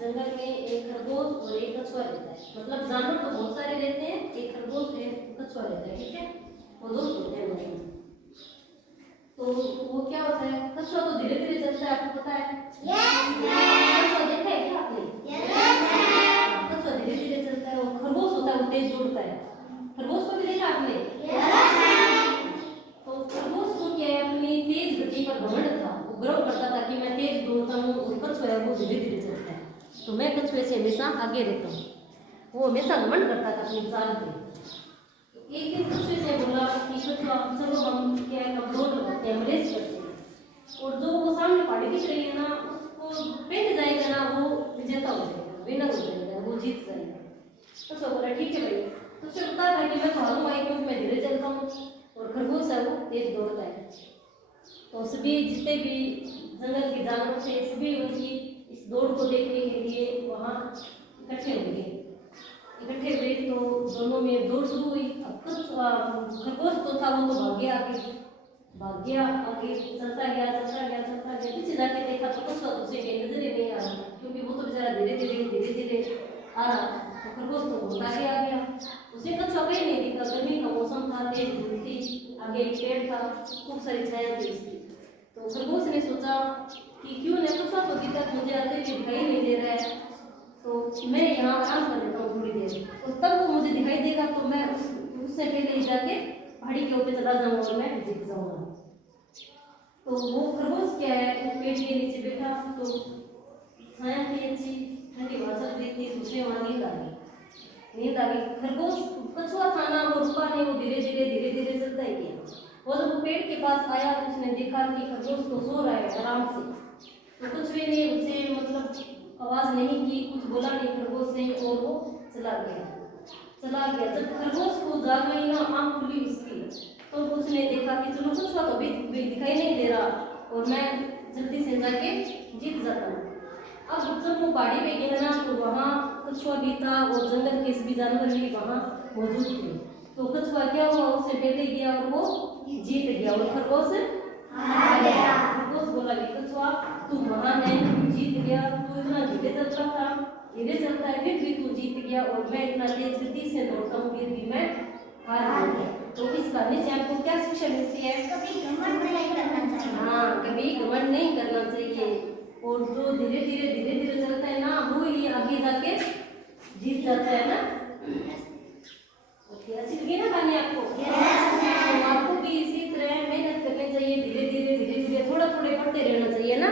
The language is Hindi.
जंगल में एक खरगोश और एक कछुआ रहता है। मतलब जानवर तो बहुत सारे रहते हैं, एक खरगोश एक कछुआ रहता है, ठीक है, वो दोस्त होते हैं दोनों। तो वो क्या होता है, कछुआ तो धीरे धीरे चलता है, आपको पता है। कछुआ देखा है क्या आपने? कछुआ धीरे धीरे चलता है, और खरगोश होता है वो तेज दौड़ता है। खरगोश को भी देखा आपने? तो खरगोश को क्या है, अपनी तेज गति पर घमंड था, वो गर्व करता था कि मैं तेज दौड़ता हूँ, और कछुआ है वो धीरे धीरे चलता है, तो मैं कछुए से हमेशा आगे रहता हूँ। वो हमेशा घमंड करता था अपनी चाल पे। एक दिन कछुए से बोला कि कछुआ चलो हम क्या है, हम दौड़ लगाते हैं, हम रेस करते हैं, और जो वो सामने पहाड़ी दिख रही है ना, उसको पहले जाएगा ना वो विजेता हो जाएगा, विनर हो जाएगा, वो जीत जाएगा। कछुआ बोला ठीक है भाई। तो उसे पता था कि मैं तो हारूंगा ही, क्योंकि मैं धीरे चलता हूँ और खरगोश है वो तेज दौड़ता है। तो सभी जितने भी जंगल के जानवर थे, सभी उनकी इस दौड़ को देखने के लिए वहाँ इकट्ठे हो गए। इकट्ठे हुए तो दोनों में दौड़ शुरू हुई। अब खरगोश तो था वो तो भाग गया आगे, भाग गया आगे, चलता गया चलता गया चलता गया। पीछे जाके देखा तो कछुआ तो उसे कहीं नजर ही नहीं आ रहा, क्योंकि वो तो बेचारा धीरे धीरे आ रहा। तो खरगोश तो बहुत आगे आ गया, उसे कछुआ कहीं नहीं दिखा। गर्मी का मौसम था, तेज धूप थी, आगे एक पेड़ था, खूब सारी छाया थी उसकी। तो खरगोश ने सोचा कि क्यों नहीं, कछुआ तो अभी तक मुझे आते हुए दिखाई नहीं दे रहा है, तो मैं यहाँ आराम कर लेता हूँ थोड़ी देर, और तब वो मुझे दिखाई देगा तो मैं उससे पहले ही जाके पहाड़ी के ऊपर चला जाऊंगा और मैं जीत जाऊंगा। तो वो खरगोश क्या है, उस पेड़ के नीचे बैठा, तो छाया थी अच्छी, ठंडी हवा चल रही थी, उसे वहाँ नींद आ गई। खरगोश कछुआ था ना, वो रुका नहीं, वो धीरे धीरे चलता ही गया। वो जब वो पेड़ के पास आया तो उसने देखा कि खरगोश तो सो रहा है आराम से। तो कछुए ने उसे मतलब आवाज नहीं की, कुछ बोला नहीं खरगोश ने, और वो चला गया। जब खरगोश को जाग गई ना, आंख खुली उसकी, तो उसने देखा कि चलो कछुआ तो भी दिखाई नहीं दे रहा, और मैं जल्दी से जाके जीत जाता हूँ। अब जब वो पहाड़ी पे गया ना, तो वहाँ कछुआ भी था और जंगल के सभी जानवर भी वहाँ मौजूद थे। तो कछुआ क्या हुआ, उससे पहले गया और वो जीत गया, और खरगोश हार गया। खरगोश बोला कि कछुआ तू महान है, जीत गया, तू इतना धीरे चलता है, फिर भी तू जीत गया, और मैं इतना तेज गति से दौड़ता हूँ, फिर भी मैं हार गया। तो इस कहानी से आपको क्या शिक्षा मिलती है? कभी घमंड नहीं करना चाहिए। हाँ, कभी घमंड नहीं करना चाहिए, और जो धीरे धीरे चलता है ना, वो ही आगे जाके जीत जाता है ना। अच्छी लगी ना कहानी आपको? तो आपको भी इसी तरह मेहनत करनी चाहिए, धीरे धीरे थोड़ा पढ़ते रहना चाहिए ना।